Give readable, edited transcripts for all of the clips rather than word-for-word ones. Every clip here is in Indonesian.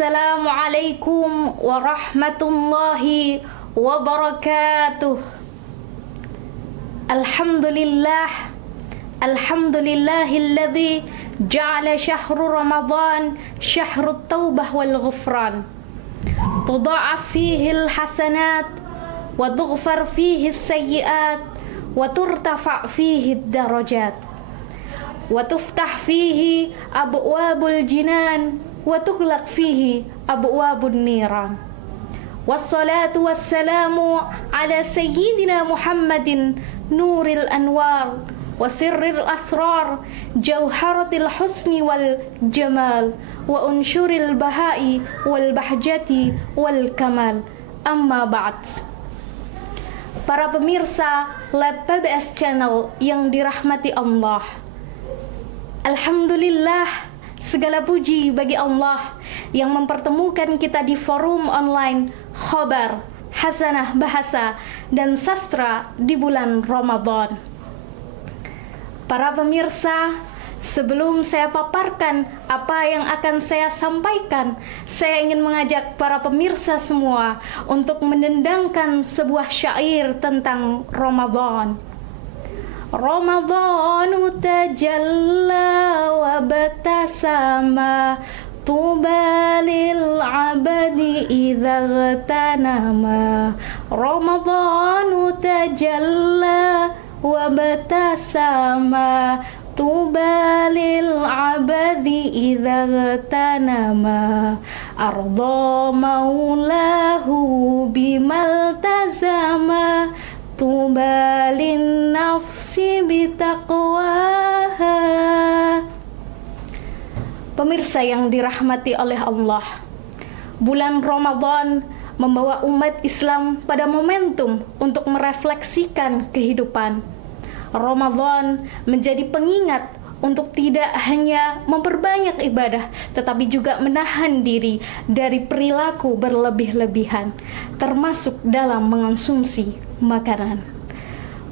Assalamualaikum warahmatullahi wabarakatuh. Alhamdulillah, alhamdulillahilladzi ja'ala syahru Ramadan syahrut taubah wal ghufran. Tudha'af fihi al-hasanat wa tughfar fihi as-sayyi'at wa turtafa' fihi ad-darajat wa tuftah fihi abwabul jinan wa tughlaq fihi abwabun niran. Wassalatu wassalamu ala sayyidina Muhammadin nuril anwar wa sirril asrar jauharatil husni wal jamal wa unsyuril bahai wal bahjati wal kamal. Amma ba'd. Para pemirsa Lab PBS Channel yang dirahmati Allah, alhamdulillah, segala puji bagi Allah yang mempertemukan kita di forum online Khobar, Hasanah Bahasa dan Sastra di bulan Ramadan. Para pemirsa, sebelum saya paparkan apa yang akan saya sampaikan, saya ingin mengajak para pemirsa semua untuk mendendangkan sebuah syair tentang Ramadan. Ramadhanu tajalla wa batasama tuba lil abadi idza ghatanama. Ramadhanu tajalla wa batasama tuba lil abadi idza ghatanama. Arda maulahu bimaltazama tubalin nafsi bitaqwaha. Pemirsa yang dirahmati oleh Allah, bulan Ramadan membawa umat Islam pada momentum untuk merefleksikan kehidupan. Ramadan menjadi pengingat untuk tidak hanya memperbanyak ibadah, tetapi juga menahan diri dari perilaku berlebih-lebihan, termasuk dalam mengonsumsi makanan.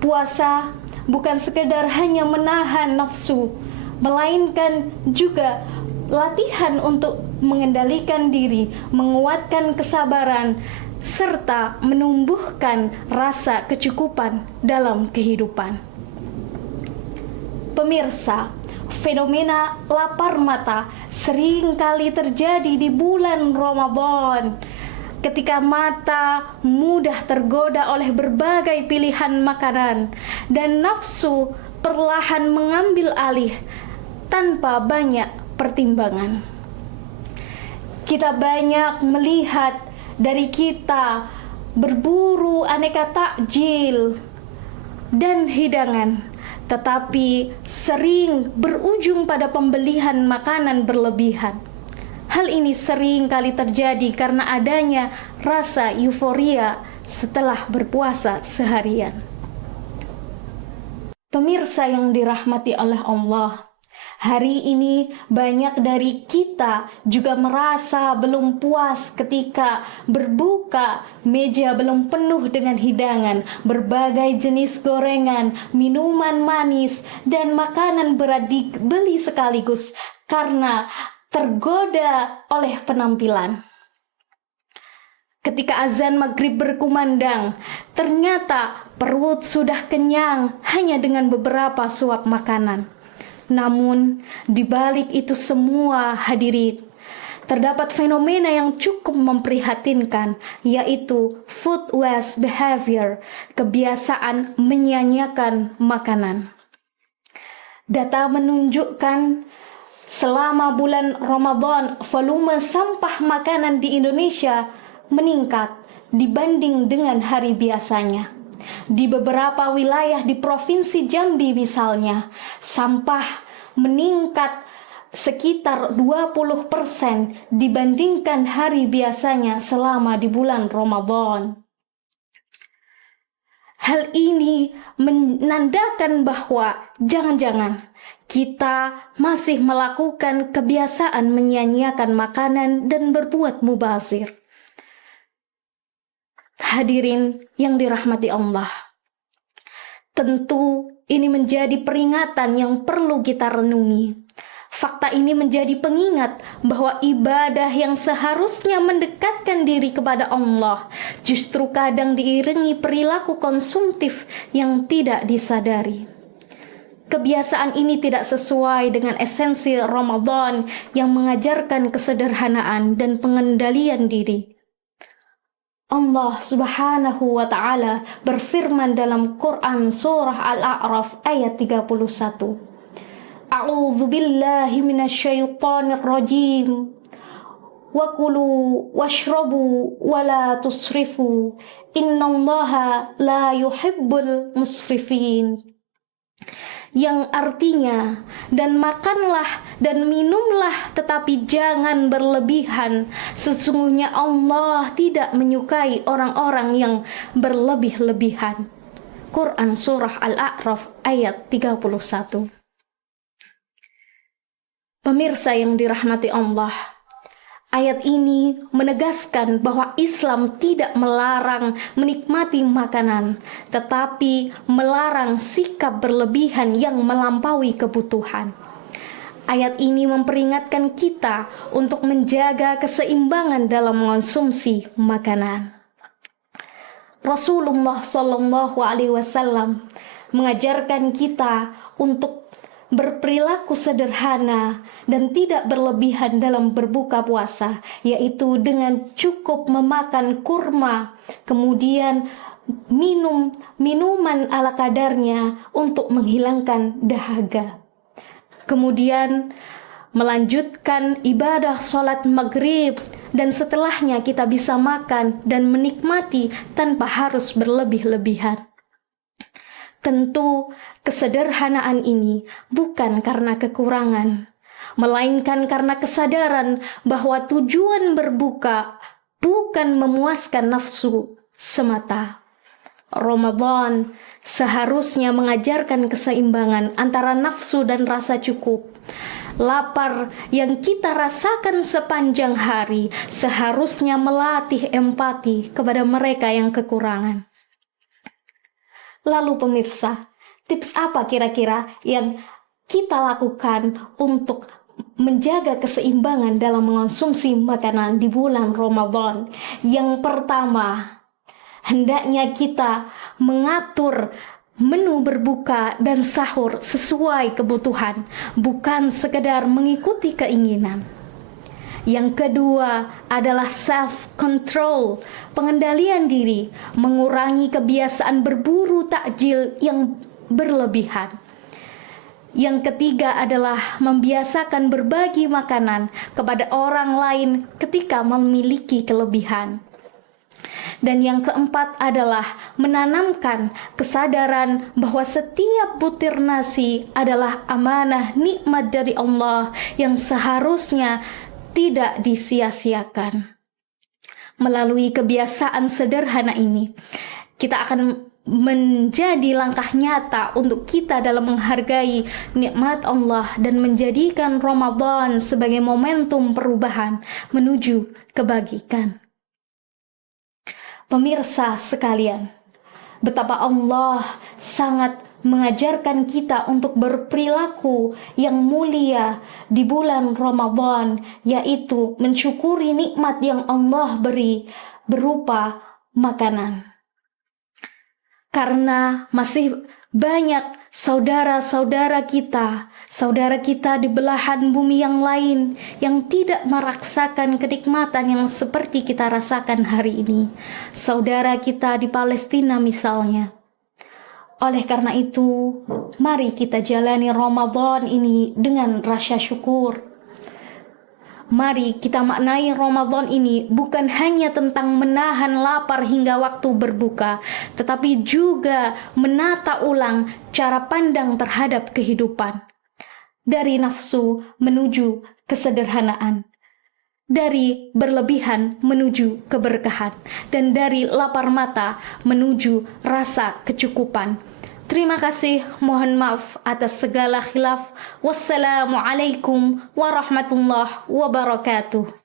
Puasa bukan sekedar hanya menahan nafsu, melainkan juga latihan untuk mengendalikan diri, menguatkan kesabaran, serta menumbuhkan rasa kecukupan dalam kehidupan. Pemirsa, fenomena lapar mata sering kali terjadi di bulan Ramadan, ketika mata mudah tergoda oleh berbagai pilihan makanan dan nafsu perlahan mengambil alih tanpa banyak pertimbangan. Kita banyak melihat dari kita berburu aneka takjil dan hidangan, tetapi sering berujung pada pembelian makanan berlebihan. Hal ini sering kali terjadi karena adanya rasa euforia setelah berpuasa seharian. Pemirsa yang dirahmati oleh Allah, hari ini banyak dari kita juga merasa belum puas ketika berbuka, meja belum penuh dengan hidangan, berbagai jenis gorengan, minuman manis, dan makanan berat dibeli sekaligus karena tergoda oleh penampilan. Ketika azan maghrib berkumandang, ternyata perut sudah kenyang hanya dengan beberapa suap makanan. Namun, di balik itu semua hadirin, terdapat fenomena yang cukup memprihatinkan, yaitu food waste behavior, kebiasaan menyia-nyiakan makanan. Data menunjukkan selama bulan Ramadan, volume sampah makanan di Indonesia meningkat dibanding dengan hari biasanya. Di beberapa wilayah di Provinsi Jambi misalnya, sampah meningkat sekitar 20% dibandingkan hari biasanya selama di bulan Ramadan. Hal ini menandakan bahwa jangan-jangan kita masih melakukan kebiasaan menyia-nyiakan makanan dan berbuat mubazir. Hadirin yang dirahmati Allah, tentu ini menjadi peringatan yang perlu kita renungi. Fakta ini menjadi pengingat bahwa ibadah yang seharusnya mendekatkan diri kepada Allah justru kadang diiringi perilaku konsumtif yang tidak disadari. Kebiasaan ini tidak sesuai dengan esensi Ramadan yang mengajarkan kesederhanaan dan pengendalian diri. Allah Subhanahu wa Ta'ala berfirman dalam Quran Surah Al-A'raf ayat 31. A'udzu billahi minasyaitonir rajim. Wa kulu washrabu wa la tusrifu. Innallaha la yuhibbul musrifin. Yang artinya, dan makanlah dan minumlah tetapi jangan berlebihan. Sesungguhnya Allah tidak menyukai orang-orang yang berlebih-lebihan. Quran Surah Al-A'raf ayat 31. Pemirsa yang dirahmati Allah, ayat ini menegaskan bahwa Islam tidak melarang menikmati makanan, tetapi melarang sikap berlebihan yang melampaui kebutuhan. Ayat ini memperingatkan kita untuk menjaga keseimbangan dalam mengonsumsi makanan. Rasulullah Shallallahu Alaihi Wasallam mengajarkan kita untuk berperilaku sederhana dan tidak berlebihan dalam berbuka puasa, yaitu dengan cukup memakan kurma, kemudian minum minuman ala kadarnya untuk menghilangkan dahaga. Kemudian melanjutkan ibadah sholat maghrib, dan setelahnya kita bisa makan dan menikmati tanpa harus berlebih-lebihan. Tentu kesederhanaan ini bukan karena kekurangan, melainkan karena kesadaran bahwa tujuan berbuka bukan memuaskan nafsu semata. Ramadan seharusnya mengajarkan keseimbangan antara nafsu dan rasa cukup. Lapar yang kita rasakan sepanjang hari seharusnya melatih empati kepada mereka yang kekurangan. Lalu pemirsa, tips apa kira-kira yang kita lakukan untuk menjaga keseimbangan dalam mengonsumsi makanan di bulan Ramadan? Yang pertama, hendaknya kita mengatur menu berbuka dan sahur sesuai kebutuhan, bukan sekedar mengikuti keinginan. Yang kedua adalah self-control, pengendalian diri, mengurangi kebiasaan berburu takjil yang berlebihan. Yang ketiga adalah membiasakan berbagi makanan kepada orang lain ketika memiliki kelebihan. Dan yang keempat adalah menanamkan kesadaran bahwa setiap butir nasi adalah amanah nikmat dari Allah yang seharusnya tidak disia-siakan. Melalui kebiasaan sederhana ini, kita akan menjadi langkah nyata untuk kita dalam menghargai nikmat Allah dan menjadikan Ramadan sebagai momentum perubahan menuju kebajikan. Pemirsa sekalian, betapa Allah sangat mengajarkan kita untuk berperilaku yang mulia di bulan Ramadan, yaitu mensyukuri nikmat yang Allah beri berupa makanan. Karena masih banyak saudara kita di belahan bumi yang lain yang tidak merasakan kenikmatan yang seperti kita rasakan hari ini. Saudara kita di Palestina misalnya. Oleh karena itu, mari kita jalani Ramadan ini dengan rasa syukur. Mari kita maknai Ramadan ini bukan hanya tentang menahan lapar hingga waktu berbuka, tetapi juga menata ulang cara pandang terhadap kehidupan. Dari nafsu menuju kesederhanaan, dari berlebihan menuju keberkahan, dan dari lapar mata menuju rasa kecukupan. Terima kasih, mohon maaf atas segala khilaf. Wassalamualaikum warahmatullahi wabarakatuh.